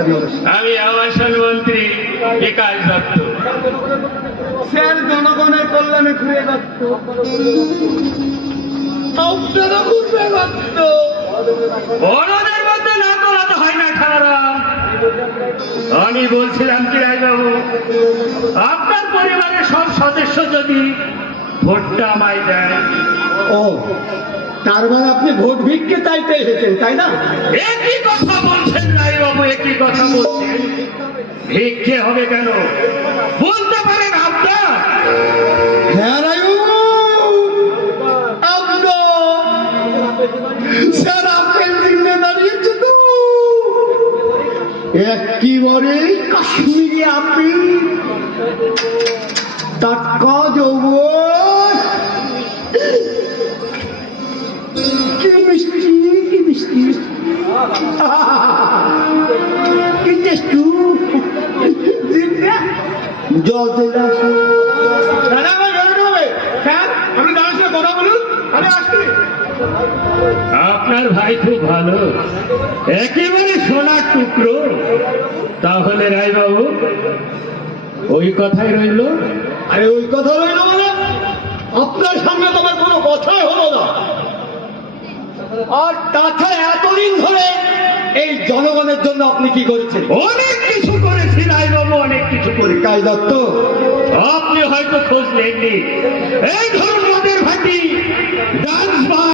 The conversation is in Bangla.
আমি আবাসন মন্ত্রী বিকাশ দত্ত। স্যার জনগণের কল্যাণে ঘুরে যাচ্ছ, আপনারা ঘুরবে যাচ্ছ। বড়দের মধ্যে না তোলাতে হয় না খারাপ। আমি বলছিলাম কি রায়বাবু, আপনার পরিবারের সব সদস্য যদি ভোটটা আমায় দেয়। ও, তার মানে আপনি ভোট ভিক্ষে চাইতে এসেছেন, তাই না? একই কথা বলছেন রায়বাবু, একই কথা বলছেন। ভিক্ষে হবে কেন বলতে পারেন আপনার? হ্যাঁ রায়বাবু, আপনার স্যার আপনার দিনে দাঁড়িয়েছে তো একেবারে কাশ্মীরি আপনি, টাটকা যৌবন, কি মিষ্টি, কি মিষ্টি, কি টেস্টু, জল চলে আসে। আপনি দাঁড়ার সঙ্গে কথা বলুন, আমি আসছি। আপনার ভাই খুব ভালো, একেবারে সোনার টুকরো। তাহলে রায়বাবু ওই কথাই রইল। আরে ওই কথা রইল মানে আপনার সামনে তো আমার কোনো কথাই হলো না। আর তাছাড়া এতদিন ধরে এই জনগণের জন্য আপনি কি করেছেন? অনেক কিছু করেছি রায়বাবু, অনেক কিছু করে। কাজ দত্ত, আপনি হয়তো খোঁজ নেননি। এই ধরুন মদের ভাটি, ডান্স বার,